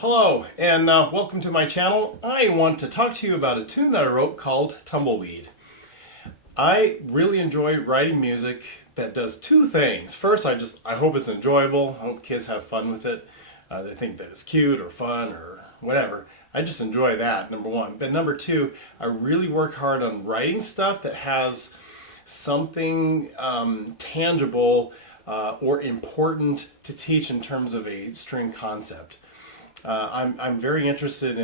Hello, and welcome to my channel. I want to talk to you about a tune that I wrote called Tumbleweed. I really enjoy writing music that does two things. First, I hope it's enjoyable. I hope kids have fun with it. They think that it's cute or fun or whatever. I just enjoy that, number one. But number two, I really work hard on writing stuff that has something tangible or important to teach in terms of a string concept. I'm very interested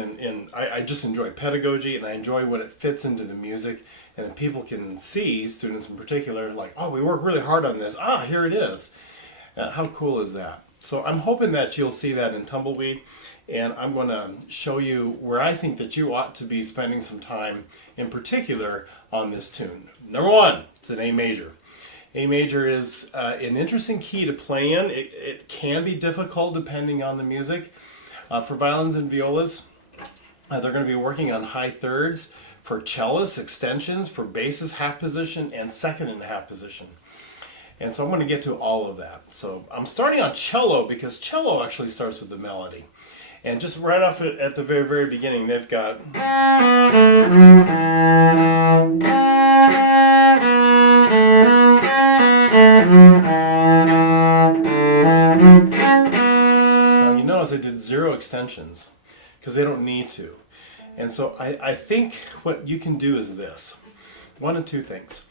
I just enjoy pedagogy, and I enjoy when it fits into the music and then people can see, students in particular, like, oh, we worked really hard on this. Ah, here it is. How cool is that? So I'm hoping that you'll see that in Tumbleweed, and I'm going to show you where I think that you ought to be spending some time in particular on this tune. Number one, it's an A major. A major is an interesting key to play in. It can be difficult depending on the music. For violins and violas, they're going to be working on high thirds. For cellists, extensions. For basses, half position, and second and half position. And so I'm going to get to all of that. So I'm starting on cello because cello actually starts with the melody. And just right off at the very, very beginning, they've got... Notice I did 0 extensions because they don't need to. And so I think what you can do is this. One of two things.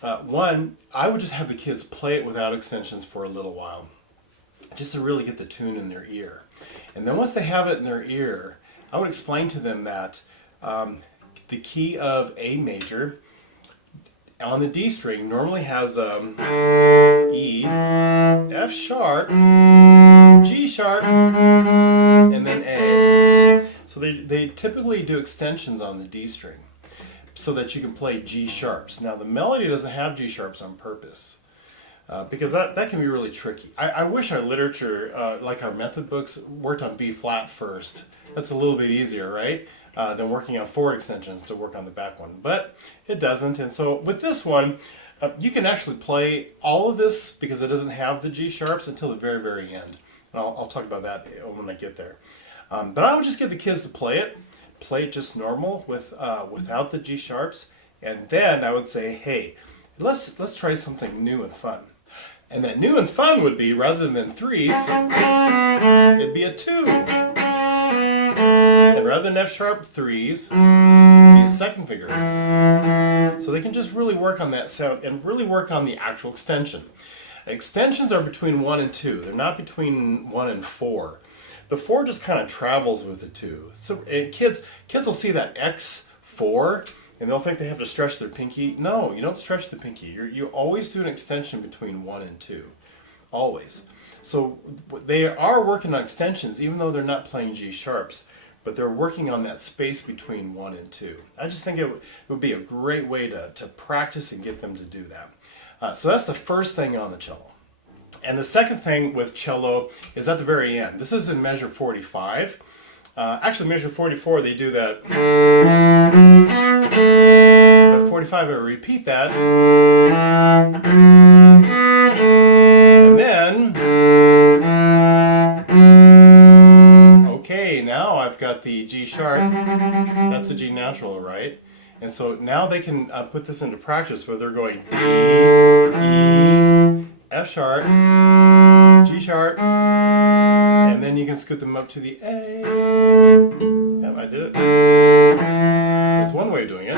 One, I would just have the kids play it without extensions for a little while, just to really get the tune in their ear. And then once they have it in their ear, I would explain to them that the key of A major on the D string normally has E, F sharp, G sharp, and then A. So they typically do extensions on the D string so that you can play G sharps. Now the melody doesn't have G sharps on purpose because that can be really tricky. I wish our literature, like our method books, worked on B flat first. That's a little bit easier, right? Than working on forward extensions to work on the back one. But it doesn't. And so with this one, you can actually play all of this because it doesn't have the G sharps until the very, very end. And I'll talk about that when I get there. But I would just get the kids to play it just normal without the G sharps. And then I would say, hey, let's try something new and fun. And that new and fun would be, rather than 3s, it'd be a 2. And rather than F sharp 3s, be a second finger. So they can just really work on that sound and really work on the actual extension. Extensions are between 1 and 2. They're not between 1 and 4. The 4 just kind of travels with the 2. So and kids will see that X4 and they'll think they have to stretch their pinky. No, you don't stretch the pinky. You always do an extension between 1 and 2. Always. So they are working on extensions even though they're not playing G sharps, but they're working on that space between 1 and 2. I just think it would be a great way to practice and get them to do that. So that's the first thing on the cello. And the second thing with cello is at the very end. This is in measure 45. Actually, measure 44, they do that. But 45, I repeat that. And then, okay, now I've got the G sharp. That's a G natural, right? And so now they can put this into practice where they're going D, E, F sharp, G sharp, and then you can scoot them up to the A. Yep, I did it. That's one way of doing it.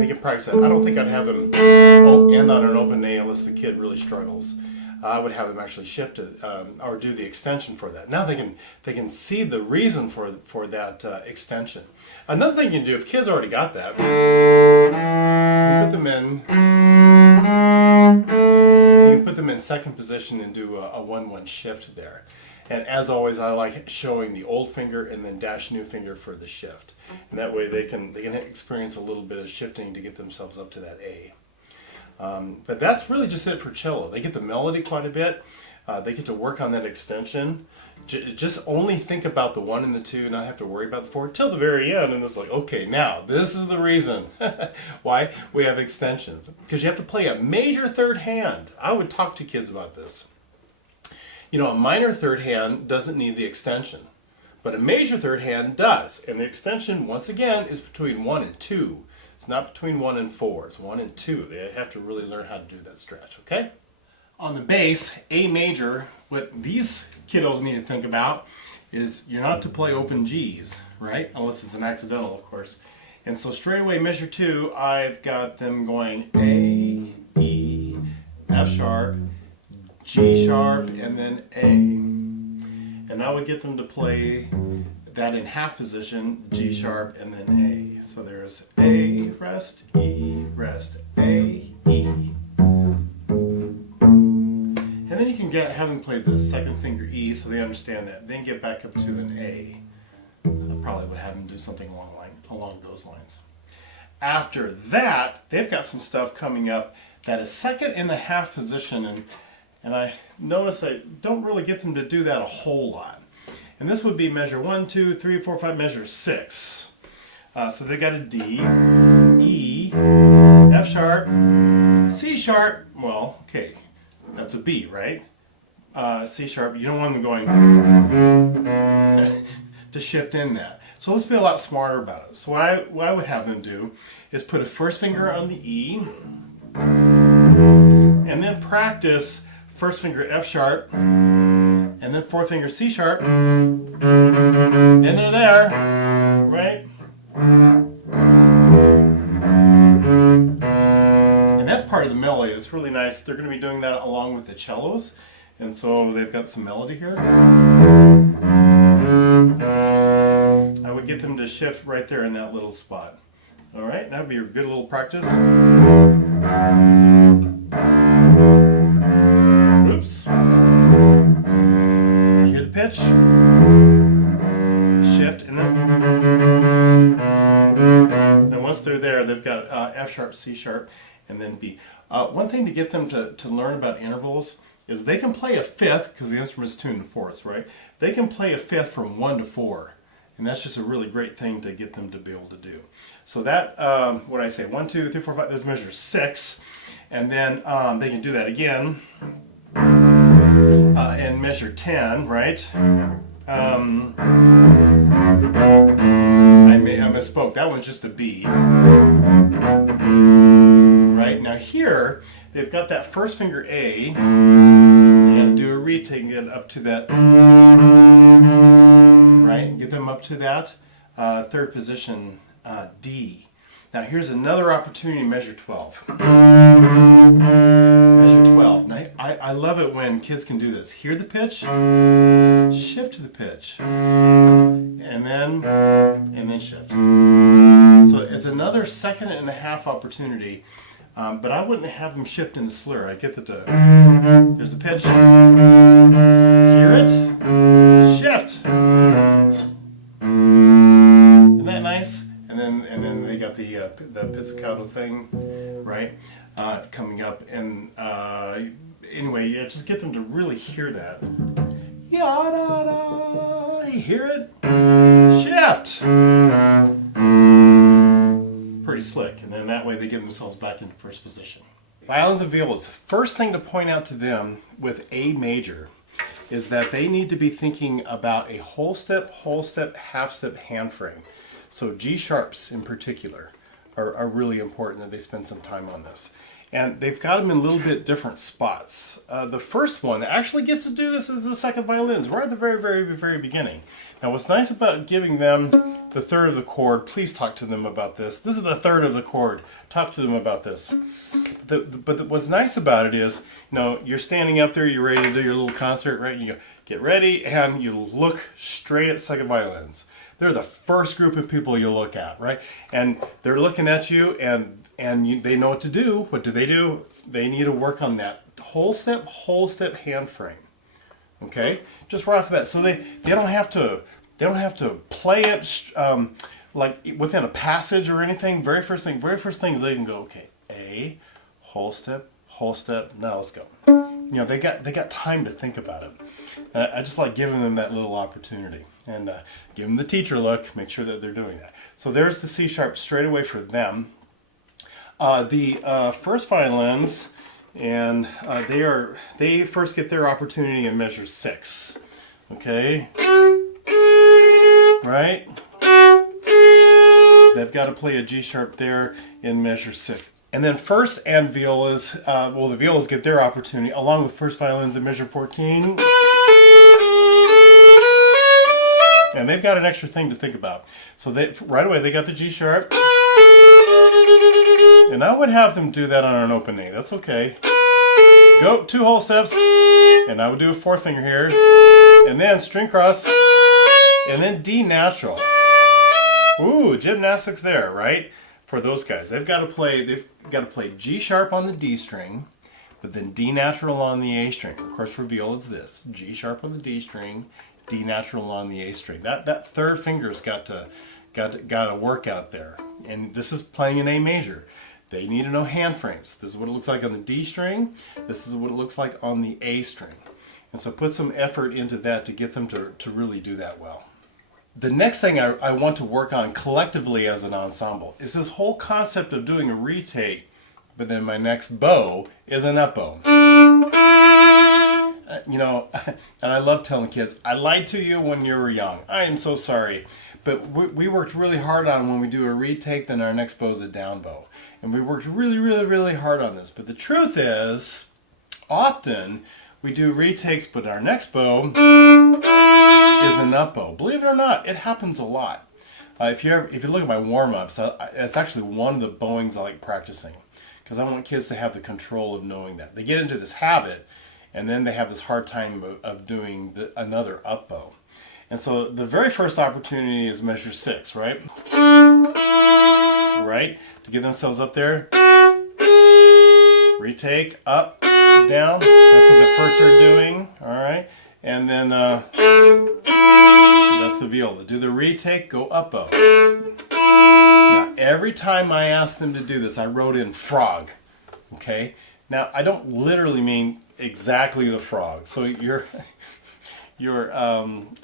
They can practice that. I don't think I'd have them end on an open A unless the kid really struggles. I would have them actually shift it or do the extension for that. Now they can see the reason for that extension. Another thing you can do, if kids already got that, you can put them in second position and do a 1-1 shift there. And as always, I like showing the old finger and then dash new finger for the shift. And that way they can experience a little bit of shifting to get themselves up to that A. But that's really just it for cello. They get the melody quite a bit. They get to work on that extension. Just only think about the 1 and the 2, not have to worry about the 4 till the very end. And it's like, okay, now this is the reason why we have extensions. Because you have to play a major third hand. I would talk to kids about this. You know, a minor third hand doesn't need the extension, but a major third hand does. And the extension, once again, is between 1 and 2. It's not between 1 and 4. It's 1 and 2. They have to really learn how to do that stretch, okay? On the bass, A major, what these kiddos need to think about is you're not to play open Gs, right? Unless it's an accidental, of course. And so straight away, measure 2, I've got them going A, E, F sharp, G sharp, and then A. And I would get them to play that in half position, G sharp, and then A. So there's A, rest, E, rest, A, E. And then you can have them play the second finger E so they understand that. Then get back up to an A. I probably would have them do something along those lines. After that, they've got some stuff coming up that is second in the half position, and I notice I don't really get them to do that a whole lot. And this would be measure 1, 2, 3, 4, 5, measure 6. So they got a D, E, F sharp, C sharp. Well, okay, that's a B, right? C sharp. You don't want them going to shift in that. So let's be a lot smarter about it. So what I would have them do is put a first finger on the E, and then practice first finger F sharp, and then fourth finger C sharp. Then they're there, right? And that's part of the melody. It's really nice. They're going to be doing that along with the cellos, and so they've got some melody here. I would get them to shift right there in that little spot. All right, that would be a good little practice. Oops. Hear the pitch. Shift, and then once they're there, they've got F sharp, C sharp, and then B. One thing to get them to learn about intervals is they can play a fifth, because the instrument's tuned to fourths, right? They can play a fifth from 1 to 4. And that's just a really great thing to get them to be able to do. So that, what I say, 1, 2, 3, 4, 5, this measure 6. And then they can do that again. And measure 10, right? I misspoke. That one's just a B. Right? Now here, they've got that first finger A. You gotta do a retake and get up to that. Right? Get them up to that third position, D. Now here's another opportunity to measure 12. Measure 12. Now I love it when kids can do this. Hear the pitch, shift to the pitch, and then shift. So it's another second and a half opportunity, but I wouldn't have them shift in the slur. I get that there's the pitch, hear it, shift. Isn't that nice? And then they got the Pizzicato thing, right, coming up. And anyway, yeah, just get them to really hear that. Ya-da-da, hear it? Shift. Pretty slick. And then that way they get themselves back into first position. Violins and violas. First thing to point out to them with A major is that they need to be thinking about a whole step, half step hand frame. So G sharps in particular are really important that they spend some time on this. And they've got them in a little bit different spots. The first one that actually gets to do this is the second violins, right at the very, very, very beginning. Now what's nice about giving them the third of the chord, please talk to them about this. This is the third of the chord. Talk to them about this. But what's nice about it is, you know, you're standing up there, you're ready to do your little concert, right? You go, get ready, and you look straight at second violins. They're the first group of people you look at, right? And they're looking at you, and they know what to do. What do? They need to work on that whole step hand frame. Okay, just right off the bat. So they don't have to play it like within a passage or anything. Very first thing is they can go, okay, A, whole step. Now let's go. You know, they got time to think about it. I just like giving them that little opportunity, and give them the teacher look. Make sure that they're doing that. So there's the C sharp straight away for them. The first violins, And they first get their opportunity in measure 6. Okay? Right? They've got to play a G sharp there in measure 6. And then first and violas, the violas get their opportunity along with first violins in measure 14. And they've got an extra thing to think about. So right away they got the G sharp. And I would have them do that on an open A. That's okay. Go 2 whole steps. And I would do a 4th finger here. And then string cross. And then D natural. Ooh, gymnastics there, right? For those guys. They've got to play G sharp on the D string, but then D natural on the A string. Of course, for viola it's this. G sharp on the D string, D natural on the A string. That third finger's got to work out there. And this is playing in A major. They need to know hand frames. This is what it looks like on the D string. This is what it looks like on the A string. And so put some effort into that to get them to really do that well. The next thing I want to work on collectively as an ensemble is this whole concept of doing a retake, but then my next bow is an upbow. You know, and I love telling kids, I lied to you when you were young. I am so sorry. But we worked really hard on when we do a retake, then our next bow is a down bow. And we worked really, really, really hard on this. But the truth is, often we do retakes, but our next bow is an upbow. Believe it or not, it happens a lot. If you look at my warm-ups, it's actually one of the bowings I like practicing, because I want kids to have the control of knowing that. They get into this habit, and then they have this hard time of doing another upbow. And so the very first opportunity is measure 6, right? Right? To get themselves up there. Retake, up, down. That's what the firsts are doing. All right? And then that's the viola. Do the retake, go upbow. Now, every time I asked them to do this, I wrote in frog. Okay? Now, I don't literally mean exactly the frog. So your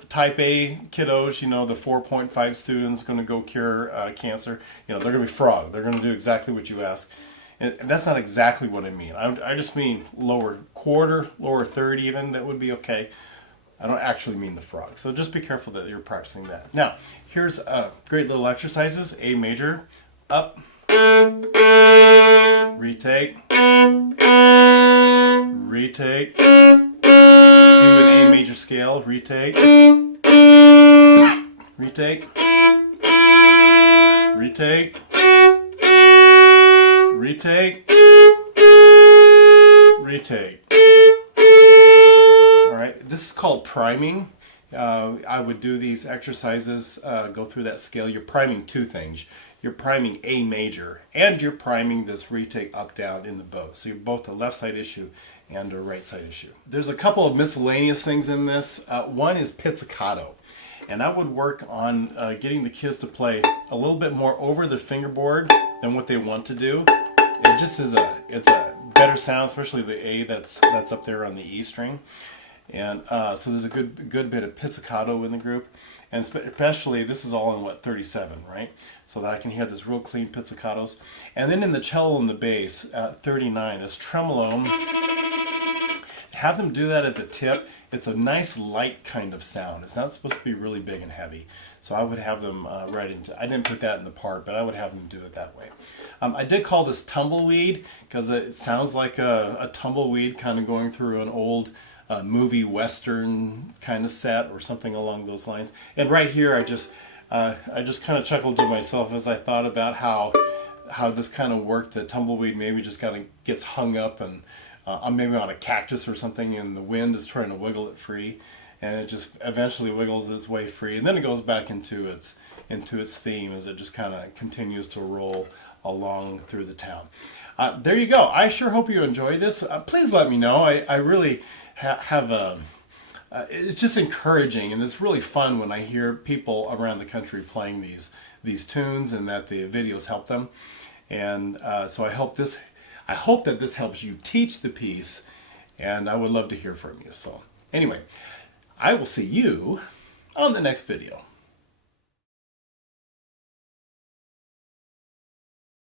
type A kiddos, you know, the 4.5 students going to go cure cancer, you know, they're going to be frog. They're going to do exactly what you ask. And that's not exactly what I mean. I just mean lower quarter, lower third even. That would be okay. I don't actually mean the frog. So just be careful that you're practicing that. Now, here's great little exercises. A major, up, retake, retake, do an A major scale, retake, retake, retake, retake, retake. Alright, this is called priming. I would do these exercises, go through that scale. You're priming 2 things. You're priming A major, and you're priming this retake up down in the bow. So you're both a left side issue and a right side issue. There's a couple of miscellaneous things in this. One is pizzicato. And I would work on getting the kids to play a little bit more over the fingerboard than what they want to do. It just is it's a better sound, especially the A that's up there on the E string. And so there's a good bit of pizzicato in the group. And especially, this is all in, 37, right? So that I can hear this real clean pizzicatos. And then in the cello and the bass, 39, this tremolo. Have them do that at the tip. It's a nice light kind of sound. It's not supposed to be really big and heavy. So I would have them right into, I didn't put that in the part, but I would have them do it that way. I did call this Tumbleweed because it sounds like a tumbleweed kind of going through an old movie western kind of set or something along those lines. And right here I just kind of chuckled to myself as I thought about how this kind of worked. The tumbleweed maybe just kind of gets hung up and maybe on a cactus or something, and the wind is trying to wiggle it free, and it just eventually wiggles its way free, and then it goes back into its theme as it just kind of continues to roll along through the town. There you go. I sure hope you enjoy this. Please let me know. I really have it's just encouraging, and it's really fun when I hear people around the country playing these tunes and that the videos help them. And so I hope that this helps you teach the piece, and I would love to hear from you. So anyway, I will see you on the next video.